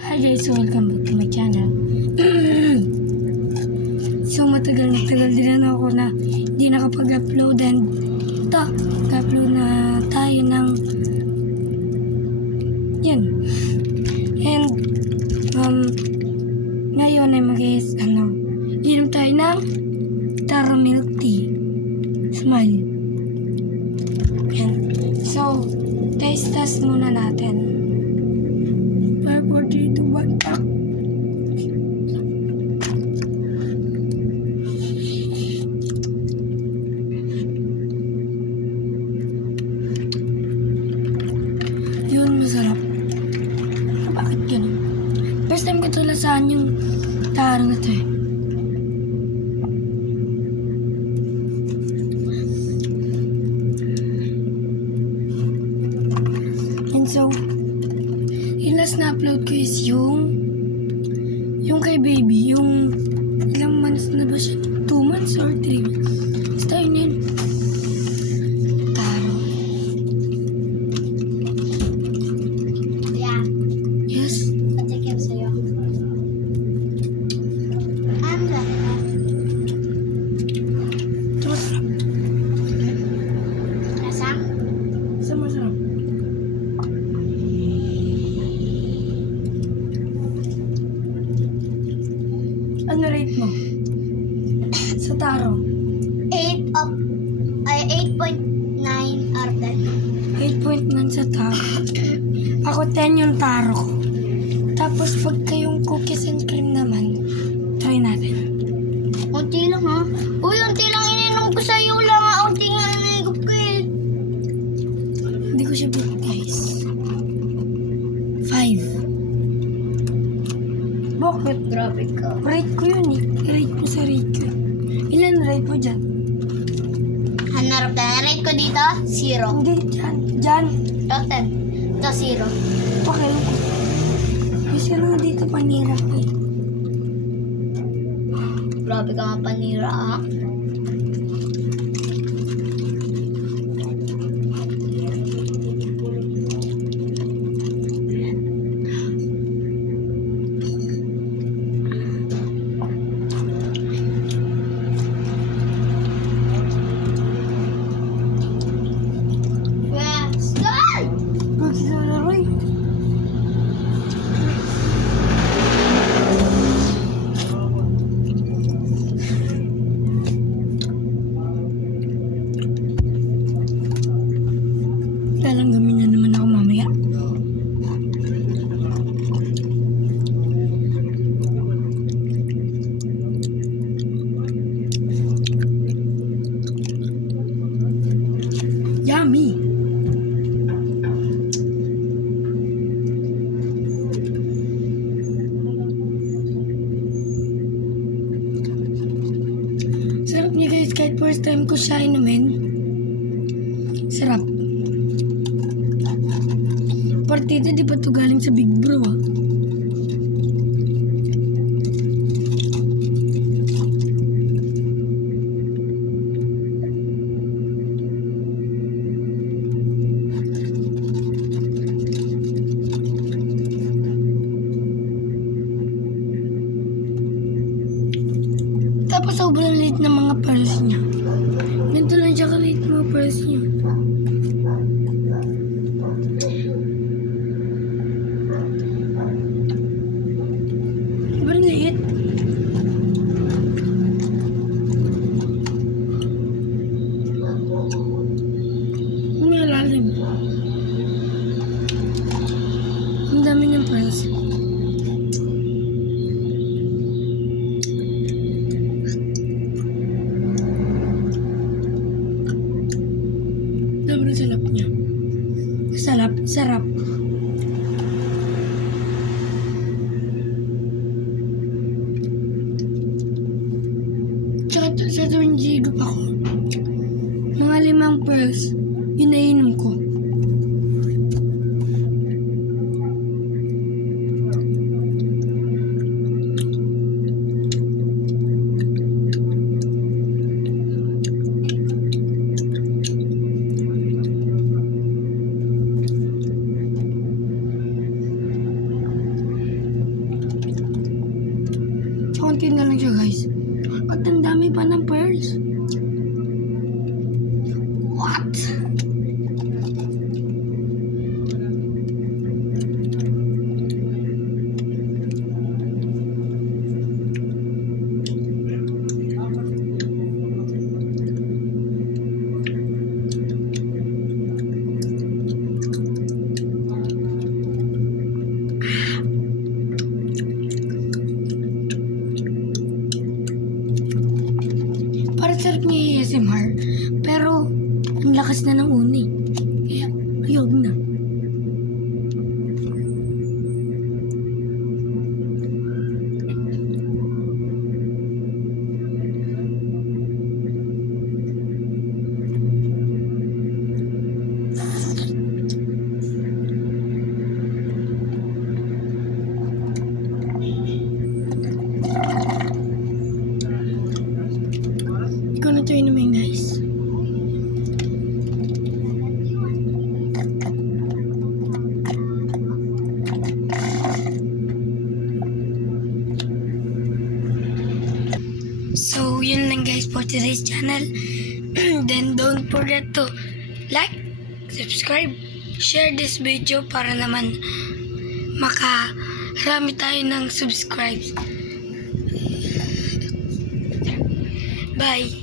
Hi guys, welcome back to my channel. So matagal din na ako na hindi nakapag-upload, and ito, upload na tayo ng yan. And ngayon ay inom tayo ng Taro Milk Tea. Smile. Yan. So, taste test muna natin. 5, 4, 3, 2, 1, tak! Yun, masarap. Bakit ganun? First time ko ito lasaan yung taro na ito eh. And so, yung last na upload ko is yung kay baby, yung ilang months na ba siya? 2 months or 3 months? Basta yun yun. Taro. Yeah, Yes. patikim sa'yo. Ang ganda. Ito masarap. Lasa? Isa masarap. Ano rate mo? Sa taro? 8.9 out of 10. 8.9 sa taro. Ako 10 yung taro ko. Tapos pagka yung cookies and cream naman, try natin. Unti lang ha? Uy, unti lang ininom ko sa'yo lang ha. Unti nga nanigop ko eh. Hindi ko siya bet, guys. 5. Bakit? Grabe ka. Rate ko yun eh. Rate ko sa rate ko. Ilan rate mo dyan? Hanarap na. Rate ko dito, 0. Hindi, dyan. Dyan. Ito 10. Ito 0. Okay lang ko. Kasi lang dito panira ko eh. Grabe ka nga panira ha. Yes! Start! Huwag sila laro eh. Lalanggamin na naman ako mamaya. Yummy! Sarap niya guys, kahit first time ko siya inumin. Sarap. Partida, di ba ito galing sa Big Bro ah? Tapos sobrang late ng mga pearls niya. Ganito lang siya ka-late ng mga pearls niya. Sobrang liit. May lalim. Ang dami ng pearls. Sobrang sarap niya. Sarap. Tsaka sa tuwing jigop ako, mga 5 pearls, yun na inom ko. konti na lang siya guys. At ang dami pa ng pearls. What? Para sarap niya ASMR, pero ang lakas na ng uni. Kaya ayog na. Ikaw na try naman guys. So, yun lang guys for today's channel. Then, don't forget to like, subscribe, share this video para naman makarami tayo ng subscribes. Bye!